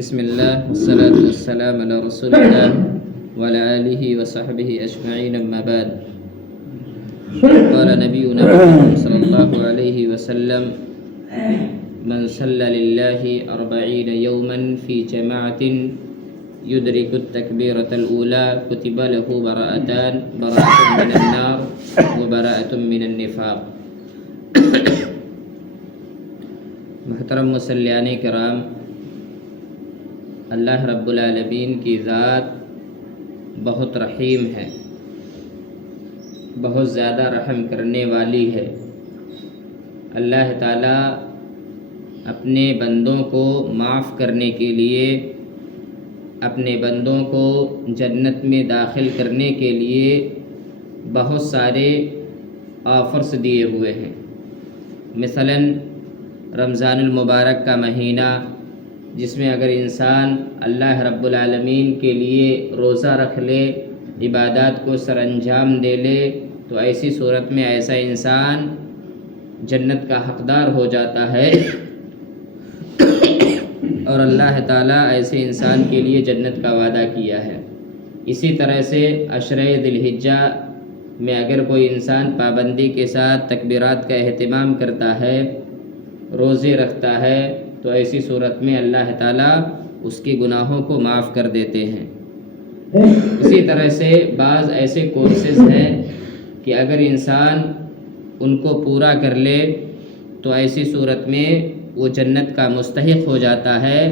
بسم اللہ والصلاة والسلام علی رسول اللہ وعلی آلہ وصحبہ اجمعین اما بعد قال نبینا محمد صلی اللہ علیہ وسلم من صلی للہ 40 یوما فی جماعت یدرک التکبیرۃ الاولی کتب له براءتان براءۃ من النار وبراءۃ من النفاق۔ محترم مسلیان کرام، اللہ رب العالمین کی ذات بہت رحیم ہے، بہت زیادہ رحم کرنے والی ہے۔ اللہ تعالیٰ اپنے بندوں کو معاف کرنے کے لیے، اپنے بندوں کو جنت میں داخل کرنے کے لیے بہت سارے آفرز دیے ہوئے ہیں۔ مثلاً رمضان المبارک کا مہینہ، جس میں اگر انسان اللہ رب العالمین کے لیے روزہ رکھ لے، عبادات کو سر انجام دے لے، تو ایسی صورت میں ایسا انسان جنت کا حقدار ہو جاتا ہے، اور اللہ تعالیٰ ایسے انسان کے لیے جنت کا وعدہ کیا ہے۔ اسی طرح سے عشرہ ذی الحجہ میں اگر کوئی انسان پابندی کے ساتھ تکبیرات کا اہتمام کرتا ہے، روزے رکھتا ہے، تو ایسی صورت میں اللہ تعالیٰ اس کے گناہوں کو معاف کر دیتے ہیں۔ اسی طرح سے بعض ایسے کورسز ہیں کہ اگر انسان ان کو پورا کر لے تو ایسی صورت میں وہ جنت کا مستحق ہو جاتا ہے،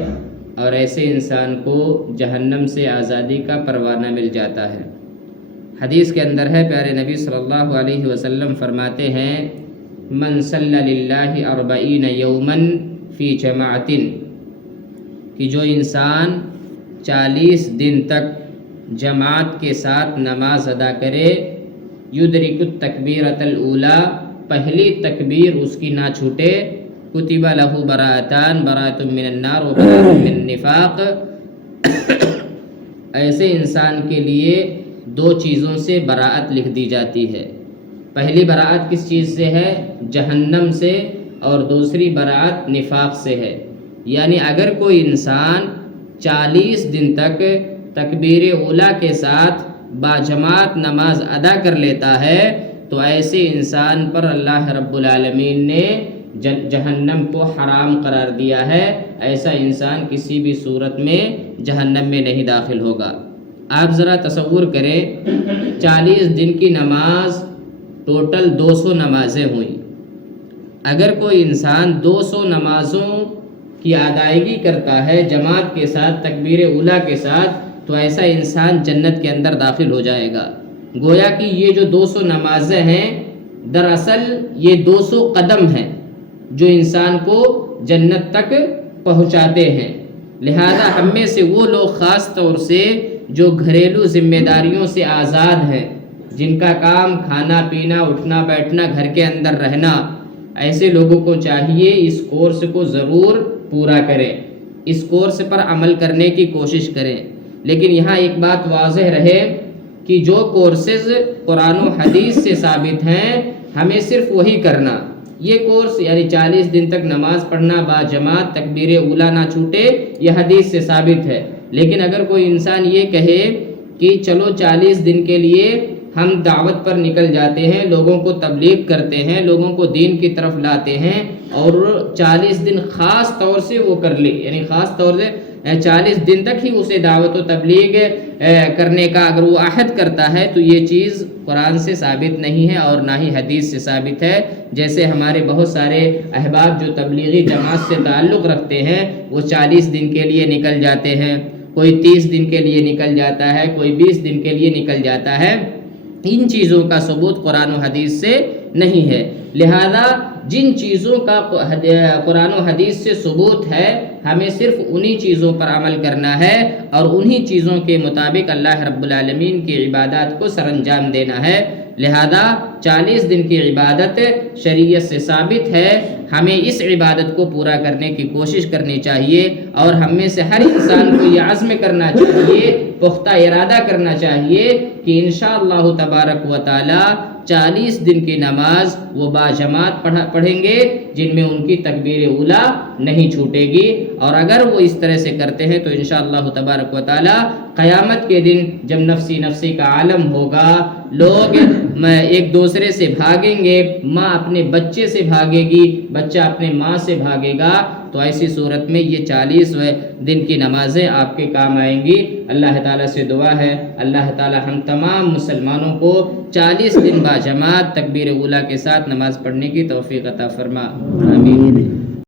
اور ایسے انسان کو جہنم سے آزادی کا پروانہ مل جاتا ہے۔ حدیث کے اندر ہے، پیارے نبی صلی اللہ علیہ وسلم فرماتے ہیں، من صلی للہ 40 یوما فی جماعت، کہ جو انسان 40 دن تک جماعت کے ساتھ نماز ادا کرے، یدرک التکبیرۃ الاولی، پہلی تکبیر اس کی نہ چھوٹے، کتب لہ براءتان براءۃ من النار و براءۃ من النفاق، ایسے انسان کے لیے 2 چیزوں سے براءت لکھ دی جاتی ہے۔ پہلی براءت کس چیز سے ہے؟ جہنم سے، اور دوسری براءت نفاق سے ہے۔ یعنی اگر کوئی انسان 40 دن تک تکبیر اولیٰ کے ساتھ باجماعت نماز ادا کر لیتا ہے، تو ایسے انسان پر اللہ رب العالمین نے جہنم کو حرام قرار دیا ہے۔ ایسا انسان کسی بھی صورت میں جہنم میں نہیں داخل ہوگا۔ آپ ذرا تصور کریں، 40 دن کی نماز ٹوٹل 200 نمازیں ہوئیں۔ اگر کوئی انسان 200 نمازوں کی ادائیگی کرتا ہے جماعت کے ساتھ، تکبیر اولیٰ کے ساتھ، تو ایسا انسان جنت کے اندر داخل ہو جائے گا۔ گویا کہ یہ جو 200 نمازیں ہیں، دراصل یہ 200 قدم ہیں جو انسان کو جنت تک پہنچاتے ہیں۔ لہذا ہم میں سے وہ لوگ خاص طور سے جو گھریلو ذمہ داریوں سے آزاد ہیں، جن کا کام کھانا پینا، اٹھنا بیٹھنا، گھر کے اندر رہنا، ایسے لوگوں کو چاہیے اس کورس کو ضرور پورا کریں، اس کورس پر عمل کرنے کی کوشش کریں۔ لیکن یہاں ایک بات واضح رہے کہ جو کورسز قرآن و حدیث سے ثابت ہیں، ہمیں صرف وہی کرنا۔ یہ کورس یعنی 40 دن تک نماز پڑھنا باجماعت، تکبیر اولیٰ نہ چھوٹے، یہ حدیث سے ثابت ہے۔ لیکن اگر کوئی انسان یہ کہے کہ چلو 40 دن کے لیے ہم دعوت پر نکل جاتے ہیں، لوگوں کو تبلیغ کرتے ہیں، لوگوں کو دین کی طرف لاتے ہیں، اور 40 دن خاص طور سے وہ کر لے، یعنی خاص طور سے 40 دن تک ہی اسے دعوت و تبلیغ کرنے کا اگر وہ عہد کرتا ہے، تو یہ چیز قرآن سے ثابت نہیں ہے اور نہ ہی حدیث سے ثابت ہے۔ جیسے ہمارے بہت سارے احباب جو تبلیغی جماعت سے تعلق رکھتے ہیں، وہ 40 دن کے لیے نکل جاتے ہیں، کوئی 30 دن کے لیے نکل جاتا ہے، کوئی 20 دن کے لیے نکل جاتا ہے۔ ان چیزوں کا ثبوت قرآن و حدیث سے نہیں ہے۔ لہذا جن چیزوں کا قرآن و حدیث سے ثبوت ہے، ہمیں صرف انہی چیزوں پر عمل کرنا ہے، اور انہی چیزوں کے مطابق اللہ رب العالمین کی عبادات کو سر انجام دینا ہے۔ لہذا 40 دن کی عبادت شریعت سے ثابت ہے، ہمیں اس عبادت کو پورا کرنے کی کوشش کرنی چاہیے، اور ہم میں سے ہر انسان کو یہ عزم کرنا چاہیے، پختہ ارادہ کرنا چاہیے کہ انشاءاللہ تبارک و تعالی 40 دن کی نماز وہ باجماعت پڑھیں گے جن میں ان کی تکبیر اولیٰ نہیں چھوٹے گی، اور اگر وہ اس طرح سے کرتے ہیں تو انشاءاللہ تبارک و تعالی قیامت کے دن جب نفسی نفسی کا عالم ہوگا، لوگ ایک دوسرے سے بھاگیں گے، ماں اپنے بچے سے بھاگے گی، بچہ اپنے ماں سے بھاگے گا، تو ایسی صورت میں یہ 40 دن کی نمازیں آپ کے کام آئیں گی۔ اللہ تعالیٰ سے دعا ہے اللہ تعالیٰ ہم تمام مسلمانوں کو 40 دن باجماعت تکبیر اولیٰ کے ساتھ نماز پڑھنے کی توفیق عطا فرما، آمین۔